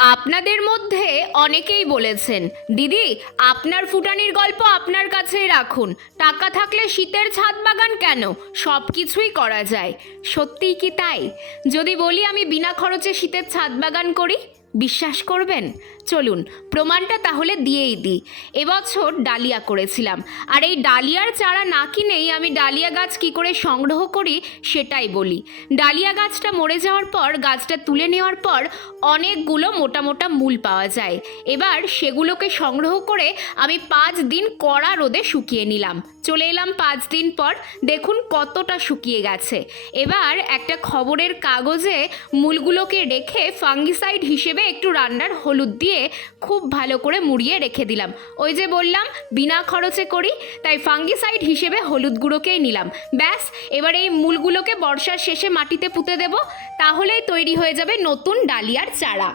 আপনাদের মধ্যে অনেকেই বলেছেন, দিদি আপনার ফুটানির গল্প আপনার কাছেই রাখুন, টাকা থাকলে শীতের ছাদ বাগান কেন, সব কিছুই করা যায়। সত্যিই কি তাই? যদি বলি আমি বিনা খরচে শীতের ছাদ বাগান করি, বিশ্বাস করবেন? চলুন প্রমাণটা তাহলে দিয়েই দিই। এবছর ডালিয়া করেছিলাম, আর এই ডালিয়ার চারা না কিনেই আমি ডালিয়া গাছ কী করে সংগ্রহ করি সেটাই বলি। ডালিয়া গাছটা মরে যাওয়ার পর গাছটা তুলে নেওয়ার পর অনেকগুলো মোটা মোটা মূল পাওয়া যায়। এবার সেগুলোকে সংগ্রহ করে আমি 5 দিন কড়া রোদে শুকিয়ে নিলাম। চলে এলাম 5 দিন পর, দেখুন কতটা শুকিয়ে গেছে। এবার একটা খবরের কাগজে মূলগুলোকে রেখে ফাঙ্গিসাইড হিসেবে একটু রান্নার হলুদ দিয়ে খুব ভালো করে মুড়িয়ে রেখে দিলাম। ওই যে বললাম বিনা খরচে করি, তাই ফাঙ্গিসাইড হিসেবে হলুদ গুঁড়োকেই নিলাম। ব্যাস, এবার এই মূলগুলোকে বর্ষার শেষে মাটিতে পুঁতে দেব, তাহলেই তৈরি হয়ে যাবে নতুন ডালিয়ার চারা।